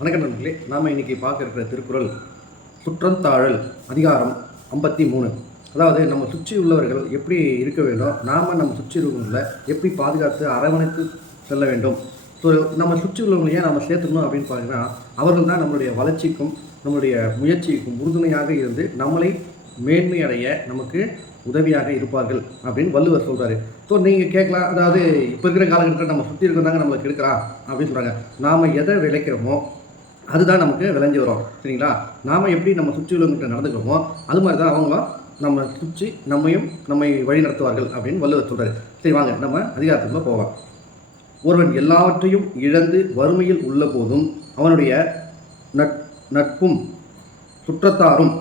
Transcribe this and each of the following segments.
வணக்கம் நண்பர்களே நாம் இன்னைக்கு பார்க்க இருக்கிற திருக்குறள் சுற்றந்தாழல் அதிகாரம் ஐம்பத்தி மூணு. அதாவது நம்ம சுற்றி உள்ளவர்கள் எப்படி இருக்க வேண்டும் நாம் நம்ம சுற்றி உள்ளவங்களை எப்படி பாதுகாத்து அரவணைத்து செல்ல வேண்டும். ஸோ நம்ம சுற்றி உள்ளவங்களையே நம்ம சேர்த்துக்கணும் அப்படின்னு பார்த்தீங்கன்னா அவர்கள் தான் நம்மளுடைய வளர்ச்சிக்கும் நம்மளுடைய முயற்சிக்கும் உறுதுணையாக இருந்து நம்மளை மேன்மை அடைய நமக்கு உதவியாக இருப்பார்கள் அப்படின்னு வள்ளுவர் சொல்கிறாரு ஸோ நீங்கள் கேட்கலாம் அதாவது இப்போ இருக்கிற காலகட்டத்தில் நம்ம சுற்றி இருக்கிறதாங்க நம்மளுக்கு எடுக்கலாம் அப்படின்னு சொல்கிறாங்க நாம் எதை விளைக்கிறோமோ அதுதான் நமக்கு விளைஞ்சு வரும். சரிங்களா? நாம் எப்படி நம்ம சுற்றியுள்ளவங்கிட்ட நடந்துக்கிறோமோ அது மாதிரி தான் அவங்களும் நம்ம சுற்றி நம்மையும் நம்மை வழி நடத்துவார்கள் அப்படின்னு வள்ளுவர் சொல்கிறார் சரி வாங்க நம்ம அதிகாரத்துக்குள்ள போவோம் ஒருவன் எல்லாவற்றையும் இழந்து வறுமையில் உள்ள போதும் அவனுடைய நட் நட்பும் சுற்றத்தாரும்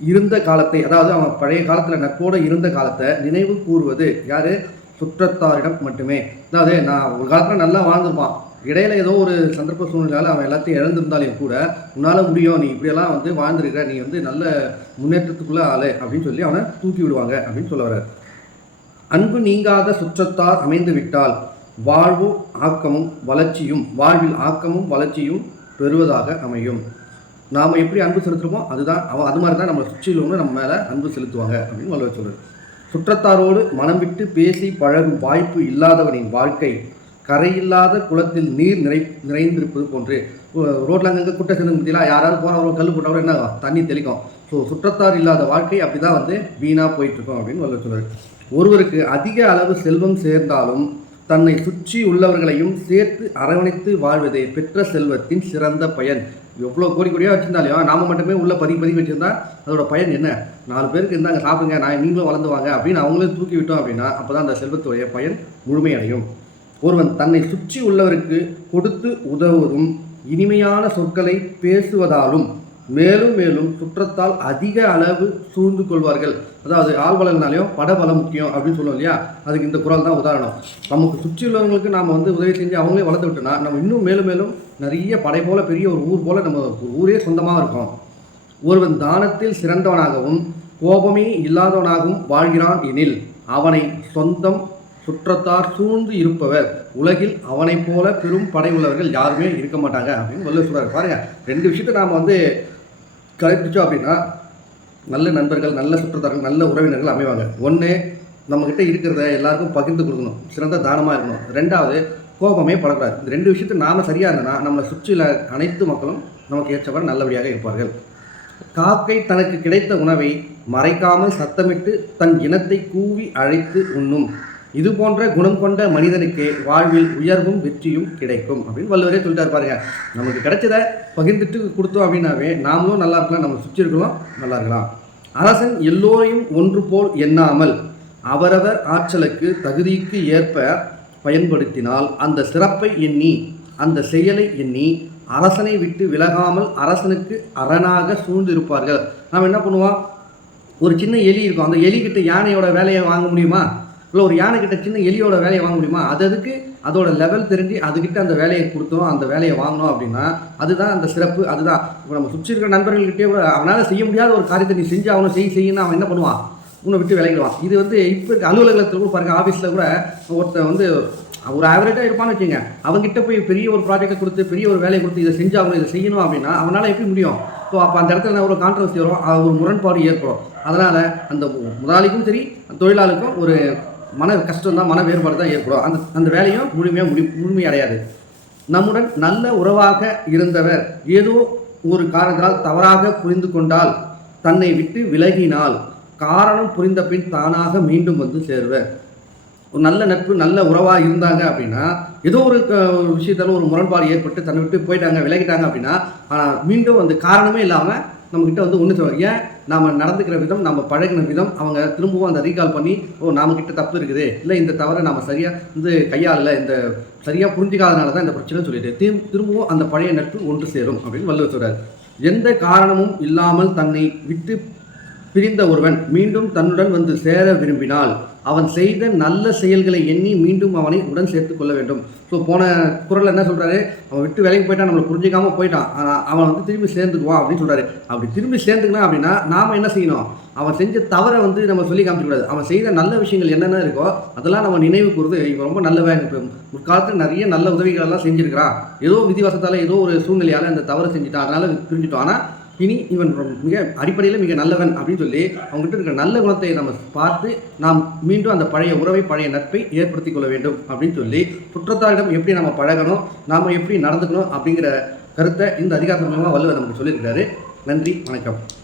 இருந்த காலத்தை அதாவது அவன் பழைய காலத்தில் நட்போடு இருந்த காலத்தை நினைவு கூறுவது யார்? சுற்றத்தாரிடம் மட்டுமே. அதாவது நான் ஒரு காலத்தில் நல்லா வாழ்ந்துருப்பான். இடையில ஏதோ ஒரு சந்தர்ப்ப சூழ்நிலையால் அவன் எல்லாத்தையும் இழந்திருந்தாலையும் கூட உன்னால் முடியும். நீ இப்படியெல்லாம் வந்து வாழ்ந்துருக்க நீ வந்து நல்ல முன்னேற்றத்துக்குள்ள ஆளு. அப்படின்னு சொல்லி அவனை தூக்கி விடுவாங்க அப்படின்னு சொல்ல வர்றாரு. அன்பு நீங்காத சுற்றத்தார் அமைந்து விட்டால் வாழ்வும் ஆக்கமும் வளர்ச்சியும் வாழ்வில் ஆக்கமும் வளர்ச்சியும் பெறுவதாக அமையும். நாம் எப்படி அன்பு செலுத்துகிறோமோ அதுதான் அவன் அது மாதிரி தான் நம்ம சுற்றிலும் நம்ம மேலே அன்பு செலுத்துவாங்க அப்படின்னு வள்ளுவர் சொல்கிறார் சுற்றத்தாரோடு மனம் விட்டு பேசி பழகும் வாய்ப்பு இல்லாதவனின் வாழ்க்கை கரையில்லாத குளத்தில் நீர் நிறை நிறைந்திருப்பது போன்று ரோட்டில் அங்கங்கே குட்டை சேர்ந்து முத்திலாம் யாராவது போனவங்க கல் போட்டவங்க என்ன ஆகும்? தண்ணி தெளிக்கும். ஸோ சுற்றத்தார் இல்லாத வாழ்க்கை அப்படி தான் வந்து வீணாக போயிட்டுருக்கோம் அப்படின்னு வல்ல சொல்வார் ஒருவருக்கு அதிக அளவு செல்வம் சேர்ந்தாலும் தன்னை சுற்றி உள்ளவர்களையும் சேர்த்து அரவணைத்து வாழ்வதே பெற்ற செல்வத்தின் சிறந்த பயன். எவ்வளோ கோடி கோடியாக வச்சிருந்தாலையும் நாம மட்டுமே உள்ள பதிவு பதிவு வச்சுருந்தா அதோட பயன் என்ன? நாலு பேருக்கு இருந்தாங்க சாப்பிடுங்க நான் நீங்களும் வளர்ந்து வாங்க அப்படின்னு அவங்களே தூக்கி விட்டோம் அப்படின்னா அப்போ தான் அந்த செல்வத்துடைய பயன் முழுமையடையும். ஒருவன் தன்னை சுற்றி உள்ளவருக்கு கொடுத்து உதவுவதும் இனிமையான சொற்களை பேசுவதாலும் மேலும் மேலும் சுற்றத்தால் அதிக அளவு சூழ்ந்து கொள்வார்கள். அதாவது ஆள்வளர்னாலையும் படபலம் முக்கியம் அப்படின்னு சொல்லுவோம் இல்லையா? அதுக்கு இந்த குரல் தான் உதாரணம். நமக்கு சுற்றி உள்ளவங்களுக்கு நாம் வந்து உதவி செஞ்சு அவங்களே வளர்த்து விட்டோம்னா நம்ம இன்னும் மேலும் மேலும் நிறைய படை போல பெரிய ஒரு ஊர் போல் நம்ம ஊரே சொந்தமாக இருக்கும். ஒருவன் தானத்தில் சிறந்தவனாகவும் கோபமே இல்லாதவனாகவும் வாழ்கிறான் எனில் அவனை சொந்தம் சுற்றத்தார் சூழ்ந்து இருப்பவர். உலகில் அவனைப் போல பெரும் படை உள்ளவர்கள் யாருமே இருக்க மாட்டாங்க அப்படின்னு வள்ளுவர் சொல்கிறார் பாருங்கள் ரெண்டு விஷயத்தை நாம் வந்து கடைப்பிடிச்சோம் அப்படின்னா நல்ல நண்பர்கள் நல்ல சுற்றத்தார்கள் நல்ல உறவினர்கள் அமைவாங்க. ஒன்று நம்மக்கிட்ட இருக்கிறத எல்லாருக்கும் பகிர்ந்து கொடுக்கணும். சிறந்த தானமாக இருக்கணும். ரெண்டாவது கோபமே படக்கூடாது. இந்த ரெண்டு விஷயத்தை நாம் சரியாக இருந்தோன்னா நம்மளை சுற்றியுள்ள அனைத்து மக்களும் நமக்கு ஏற்றவர் நல்லபடியாக இருப்பார்கள். காக்கை தனக்கு கிடைத்த உணவை மறைக்காமல் சத்தமிட்டு தன் இனத்தை கூவி அழைத்து உண்ணும். இது போன்ற குணம் கொண்ட மனிதனுக்கே வாழ்வில் உயர்வும் வெற்றியும் கிடைக்கும் அப்படின்னு வள்ளுவரே சொல்லிட்டார் பாருங்க. நமக்கு கிடைச்சதை பகிர்ந்துட்டு கொடுத்தோம் அப்படின்னாவே நாமளும் நல்லா இருக்கலாம் நம்ம சுற்றி இருக்கலாம் நல்லா இருக்கலாம். அரசன் எல்லோரையும் ஒன்று போல் எண்ணாமல் அவரவர் ஆற்றலுக்கு தகுதிக்கு ஏற்ப பயன்படுத்தினால் அந்த சிறப்பை எண்ணி அந்த செயலை எண்ணி அரசனை விட்டு விலகாமல் அரசனுக்கு அரணாக சூழ்ந்திருப்பார்கள். நாம் என்ன பண்ணுவோம்? ஒரு சின்ன எலி இருக்கும். அந்த எலிக்கிட்ட யானையோட வேலையை வாங்க முடியுமா? இல்லை ஒரு யானைக்கிட்ட சின்ன எலியோட வேலையை வாங்க முடியுமா? அது அதுக்கு அதோட லெவல் தெரிஞ்சு அதுக்கிட்ட அந்த வேலையை கொடுத்தோம் அந்த வேலையை வாங்கினோம் அப்படின்னா அதுதான் அந்த சிறப்பு அதுதான். இப்போ நம்ம சுற்றி இருக்கிற நண்பர்கள்கிட்டே கூட அவனால் செய்ய முடியாத ஒரு காரியத்தை நீ செஞ்சு அவனை செய் செய்யணும் அவன் என்ன பண்ணுவான்? உன்னை விட்டு விலகிடுவான். இது வந்து இப்போ இருக்க அலுவலகத்தில் கூட பாருங்கள் ஆஃபீஸில் கூட ஒருத்தன் வந்து ஒரு ஆவரேஜாக இருப்பான்னு வச்சுங்க அவங்ககிட்ட போய் பெரிய ஒரு ப்ராஜெக்டை கொடுத்து பெரிய ஒரு வேலையை கொடுத்து இதை செஞ்சாகணும் இதை செய்யணும் அப்படின்னா அவனால் எப்படி முடியும்? ஸோ அப்போ அந்த இடத்துல ஒரு கான்ட்ரவர்சி வரும் ஒரு முரண்பாடு ஏற்படும். அதனால் அந்த முதலாளிக்கும் சரி தொழிலாளிக்கும் ஒரு மன கஷ்டம் தான் மன வேறுபாடு தான் ஏற்படும். அந்த அந்த வேலையும் முழுமையாக முடி முழுமையடையாது நம்முடன் நல்ல உறவாக இருந்தவர் ஏதோ ஒரு காரணத்தால் தவறாக புரிந்து கொண்டால் தன்னை விட்டு விலகினால் காரணம் புரிந்த பின் தானாக மீண்டும் வந்து சேருவர். ஒரு நல்ல நட்பு நல்ல உறவாக இருந்தாங்க அப்படின்னா ஏதோ ஒரு க- ஒரு ஒரு முரண்பாடு ஏற்பட்டு தன்னை விட்டு போயிட்டாங்க விலகிட்டாங்க அப்படின்னா ஆனால் மீண்டும் அந்த காரணமே இல்லாமல் நம்மக்கிட்ட வந்து ஒன்று ஏன்? நாம் நடந்துக்கிற விதம் நம்ம பழகின விதம் அவங்க திரும்பவும் அந்த ரீகால் பண்ணி ஓ நாம கிட்ட தப்பு இருக்குது. இல்லை இந்த தவறை நாம் சரியாக வந்து கையாளல இந்த சரியாக புரிஞ்சிக்காதனால தான் இந்த பிரச்சனை சொல்லிட்டு திரும் திரும்பவும் அந்த பழைய நட்பு ஒன்று சேரும் அப்படின்னு வள்ளுவர் சொல்கிறார் எந்த காரணமும் இல்லாமல் தன்னை விட்டு பிரிந்த ஒருவன் மீண்டும் தன்னுடன் வந்து சேர விரும்பினால் அவன் செய்த நல்ல செயல்களை எண்ணி மீண்டும் அவனை உடன் சேர்த்து கொள்ள வேண்டும். ஸோ போன குரல் என்ன சொல்கிறாரு அவன் விட்டு வேலைக்கு போயிட்டான் நம்மளை புரிஞ்சிக்காமல் போயிட்டான். ஆனால் அவன் வந்து திரும்பி சேர்ந்துக்குவான் அப்படின்னு சொல்கிறாரு அப்படி திரும்பி சேர்ந்துக்கலாம் அப்படின்னா நாம் என்ன செய்யணும்? அவன் செஞ்ச தவறை வந்து நம்ம சொல்லி காமிக்கக்கூடாது. அவன் செய்த நல்ல விஷயங்கள் என்னென்ன இருக்கோ அதெல்லாம் நம்ம நினைவு கூறுது இவன் ரொம்ப நல்லவன் இப்போ முற்காலத்தில் நிறைய நல்ல உதவிகளெல்லாம் செஞ்சுருக்கிறான். ஏதோ விதிவசத்தால் ஏதோ ஒரு சூழ்நிலையால் அந்த தவறு செஞ்சுட்டான். அதனால் பிரிஞ்சுட்டோம் ஆனால் இனி இவன் மிக அடிப்படையில் மிக நல்லவன் அப்படின்னு சொல்லி அவங்ககிட்ட இருக்கிற நல்ல குணத்தை நம்ம பார்த்து நாம் மீண்டும் அந்த பழைய உறவை பழைய நட்பை ஏற்படுத்தி கொள்ள வேண்டும் அப்படின்னு சொல்லி சுற்றத்தாரிடம் எப்படி நம்ம பழகணும் நாம் எப்படி நடந்துக்கணும் அப்படிங்கிற கருத்தை இந்த அதிகாரத்தின் மூலமாக வள்ளுவர் நமக்கு சொல்லியிருக்காரு நன்றி வணக்கம்.